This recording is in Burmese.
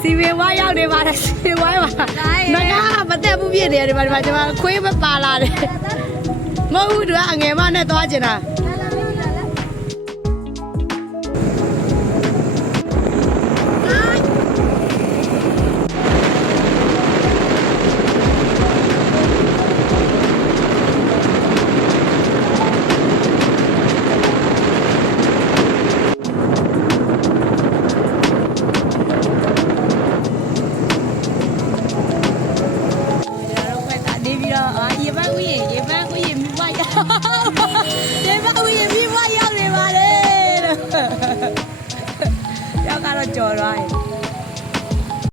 စီဝေဝါရောက်နေပါတယ်စီဝေဝါမှာငါကမတက်ဘူးပြည့်တယ်ဒီမှာကျွန်မခွေးမပါလာတယ်မဟုတ်ဘူးသူကအငယ်မနဲ့သွားကျင်တာရေပန်းဦးရင်မိဘရောက်ရေပန်းဦးရင်မိဘရောက်နေပါလေရောက်ကတော့ကြော်သွားရင်